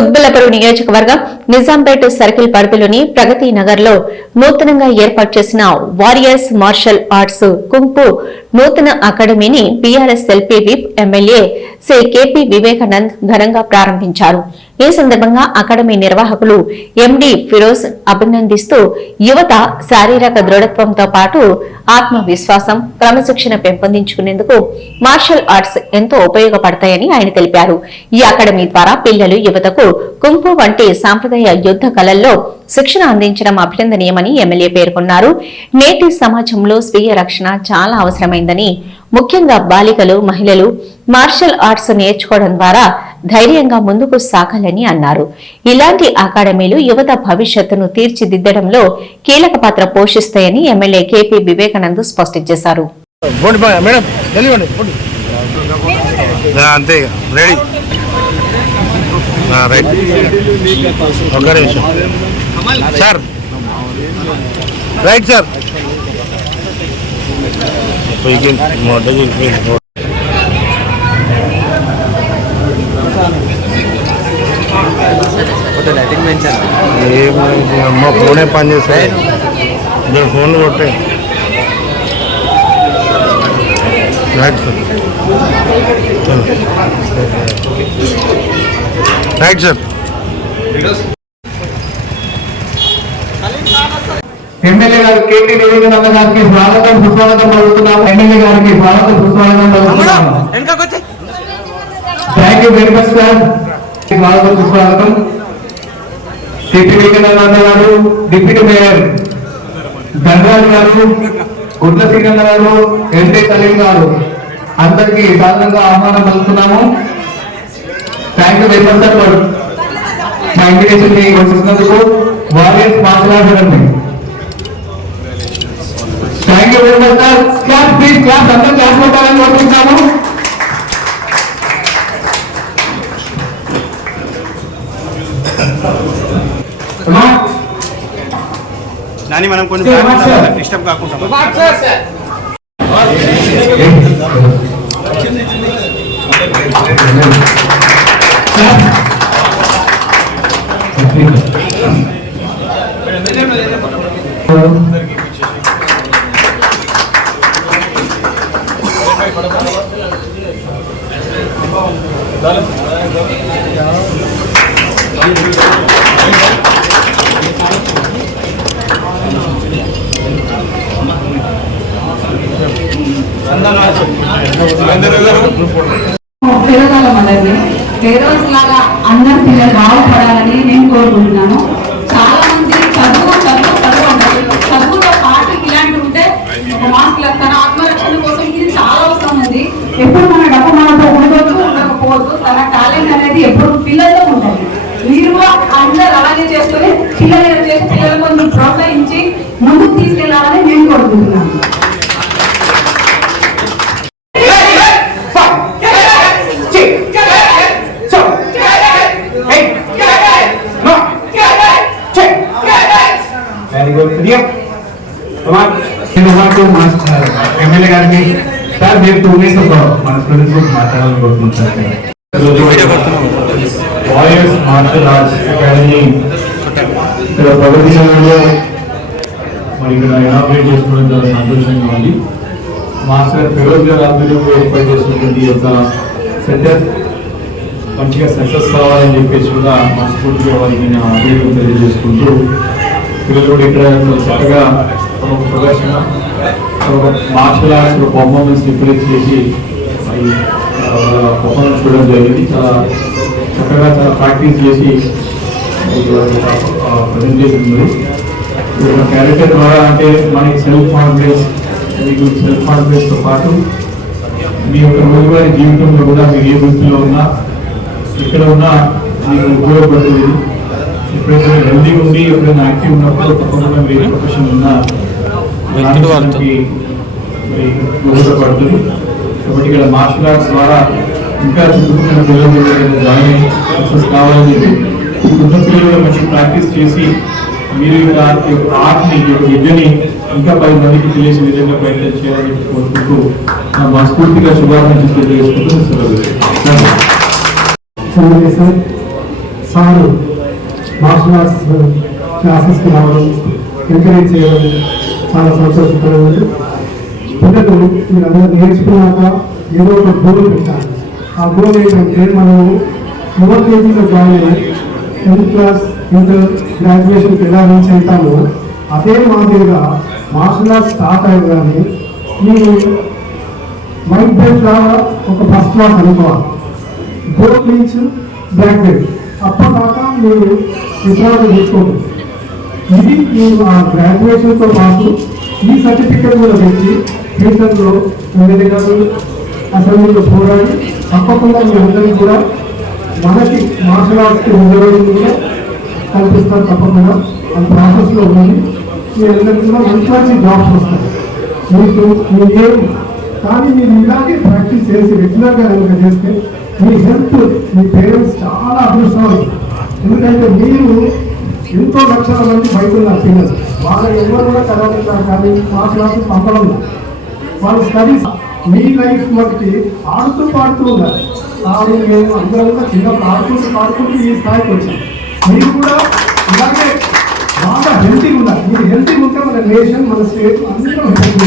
కుత్బుల్లాపూర్ నియోజకవర్గం నిజాంపేట్ సర్కిల్ పరిధిలోని ప్రగతి నగర్ లో నూతనంగా ఏర్పాటు చేసిన వారియర్స్ మార్షల్ ఆర్ట్స్ కుంఫు నూతన అకాడమీని BRS LP whip MLA Shri KP Vivekanand ఘనంగా ప్రారంభించారు. ఈ సందర్భంగా అకాడమీ నిర్వాహకులు ఎండి ఫిరోజ్ అభినందిస్తూ యువత శారీరక దృఢత్వంతో పాటు ఆత్మవిశ్వాసం, క్రమశిక్షణ పెంపొందించుకునేందుకు మార్షల్ ఆర్ట్స్ ఎంతో ఉపయోగపడతాయని ఆయన తెలిపారు. ఈ అకాడమీ ద్వారా పిల్లలు యువతకు కుంఫు వంటి సాంప్రదాయ యుద్ధ కళల్లో శిక్షణ అందించడం అభినందనీయమని ఎమ్మెల్యే పేర్కొన్నారు. నేటి సమాజంలో స్వీయ రక్షణ చాలా అవసరమైందని, ముఖ్యంగా బాలికలు, మహిళలు మార్షల్ ఆర్ట్స్ నేర్చుకోవడం ద్వారా ధైర్యంగా ముందుకు సాగాలని అన్నారు. ఇలాంటి అకాడమీలు యువత భవిష్యత్తును తీర్చిదిద్దడంలో కీలక పాత్ర పోషిస్తాయని ఎమ్మెల్యే కేపీ వివేకానంద్ స్పష్టం చేశారు. అమ్మ ఫోనే పని చేస్తాయి, ఫోన్లు కొట్టాయి. Right sir, right sir. MLA గారు కేటీ వివేకానంద గారికి స్వాగతం సుస్వాగతం పలుకుతున్నాము. ఎమ్మెల్యే గారికి స్వాగతం సుస్వాగతం పలుకుతున్నాము. Thank you very much sir. స్వాగతం సుస్వాగతం. కేటీ వివేకానంద గారు, డిప్యూటీ మేయర్ ధనరాజ్ గారు, గుడ్ల శ్రీకంద గారు, ఎన్టీ సలీం గారు అందరికీ సాధారణంగా ఆహ్వానం పలుకుతున్నాము. Thank you very much sir for మా ఇన్విటేషన్ ని వచ్చినందుకు. Warriors martial arts academy. Thank you very much sir. Class please, class అందరూ క్లాస్ కొట్టాలని కోరుకుంటున్నాము. నాని మనం కొంచెం డిస్టర్బ్ కాకుండా ఫెరోజ్ లాగా అందరు పిల్లలు బాగుపడాలని నేను కోరుకుంటున్నాను. చాలా మంది చదువు చదువు చదువు ఉంటారు. చదువుతో పాటు ఇలాంటివి ఉంటే ఒక మార్కులు తన ఆత్మరక్షణ కోసం ఇది చాలా అవసరం ఉంది. ఎప్పుడు మన డబ్బు మనతో ఉండవచ్చు, ఉండకపోవచ్చు. తన టాలెంట్ అనేది ఎప్పుడు పిల్లల్లో ఉంటుంది. మీరు అందరు అలాగే చేసుకొని పిల్లలు కొంచెం ప్రోత్సహించి ముందుకు తీసుకెళ్లాలని నేను కోరుకుంటున్నాను. ఎమ్మెల్యే గారికి సార్ మీరు 2 minutes మన స్టూడెంట్స్ గురించి మాట్లాడాలని కోరుకుంటున్నాను. వారియర్స్ మార్షల్ ఆర్ట్స్ అకాడమీ ఇక్కడ ప్రగతి నగర్లో మరి ఇక్కడ ఇనాగ్రేట్ చేసుకోవడం చాలా సంతోషంగా ఉంది. మాస్టర్ ఫిరోజ్ గారు ఆధ్వర్యంలో ఏర్పాటు చేసినటువంటి యొక్క సెంటర్ మంచిగా సక్సెస్ కావాలని చెప్పేసి కూడా మనస్ఫూర్తిగా వారికి నేను అభివృద్ధి తెలియజేసుకుంటూ పిల్లలు కూడా ఇక్కడ చక్కగా ఒక ప్రదర్శన, ఒక మార్షల్ ఆర్ట్స్ పర్ఫార్మెన్స్ రిప్లేస్ చేసి పర్ఫార్మెన్స్ చూడడం జరిగింది. చాలా చక్కగా చాలా ప్రాక్టీస్ చేసి ప్రజెంటేషన్ ఉంది. ఒక క్యారెక్టర్ ద్వారా అంటే మనకి సెల్ఫ్ కాన్ఫిడెన్స్తో పాటు మీ యొక్క రోజువారీ జీవితంలో కూడా మీరు ఏ వృత్తిలో ఉన్నా ఎక్కడ ఉన్నా మీకు ఉపయోగపడుతుంది. ఎప్పుడైతే హెల్దీ ఉండి ఎప్పుడైనా యాక్టివ్ ఉన్నప్పుడు తప్పకుండా మీరు ప్రొఫెషన్ ఉన్నా ఉపయోగపడుతుంది. కాబట్టి ఇక్కడ మార్షల్ ఆర్ట్స్ ద్వారా ఇంకా చుట్టుపక్కల పిల్లలు జాయిన్ అయ్యి సక్సెస్ కావాలని చెప్పి ఉన్న పిల్లలు మంచి ప్రాక్టీస్ చేసి మీరు ఆర్ట్ని విద్యని ఇంకా 10 మందికి తెలియని విధంగా ప్రయత్నం చేయాలని కోరుకుంటూ మనస్ఫూర్తిగా శుభాకాంక్షలు తెలియజేసుకుంటూ సారు మార్షల్ ఆర్ట్స్ క్లాసెస్కి రావడం ఎంకరేజ్ చేయడం చాలా సంతోషకరమైనది. పిల్లలు మీరందరూ నేర్చుకున్నాక ఏదో ఒక గోల్ పెట్టాలి. ఆ గోల్ ఏంటంటే మనము యువకేజీలో జాయిన్ అయ్యి 10th క్లాస్ ఇంటర్ గ్రాడ్యుయేషన్కి ఎలా రీచ్ అవుతామో అదే మాదిరిగా మార్షల్ ఆర్ట్స్ స్టార్ట్ అయ్యగానే మీరు వైట్ బెల్ట్ లాగా ఒక ఫస్ట్ క్లాస్ అనుకోవాలి. గోల్డ్ నుంచి బ్లాక్ బెల్ట్ అప్పటిదాకా మీరు విశ్రాంతి తీసుకోండి. ఇది మీరు ఆ గ్రాడ్యుయేషన్తో పాటు ఈ సర్టిఫికెట్ కూడా పెట్టి ఫ్యూచర్లో ఎమ్మెల్యే గారు అసెంబ్లీలో పోరాడి తప్పకుండా మీ అందరికీ కూడా మనకి మార్షల్ ఆర్ట్స్కి రిజర్వేషన్ కూడా కల్పిస్తారు. తప్పకుండా అది ప్రాసెస్లో ఉంది. మీ అందరికీ కూడా మంచి మంచి జాబ్స్ వస్తాయి. మీకు మీకేం కానీ మీరు ఇలాగే ప్రాక్టీస్ చేసి రెగ్యులర్గా కనుక చేస్తే మీ హెల్త్ మీ పేరెంట్స్ చాలా అదృష్టం. ఎందుకంటే మీరు ఎంతో లక్షల మంది బయట ఉన్నారు పిల్లలు, వాళ్ళ ఎవరు కూడా చదవకుండా కానీ మా క్లాసు పంపడం వాళ్ళ స్టడీస్ మీ లైఫ్ మట్టి ఆడుతూ పాడుతూ ఉన్నారు. కానీ మేము అందరం కూడా చిన్నప్పుడు ఆడుకుంటూ పాడుకుంటూ ఈ స్థాయికి వచ్చాం. మీరు కూడా ఇలాగే బాగా హెల్తీగా ఉన్నారు. మీరు హెల్తీగా ఉంటే మన నేషన్ మన స్టేట్ అందరూ హెల్తీ.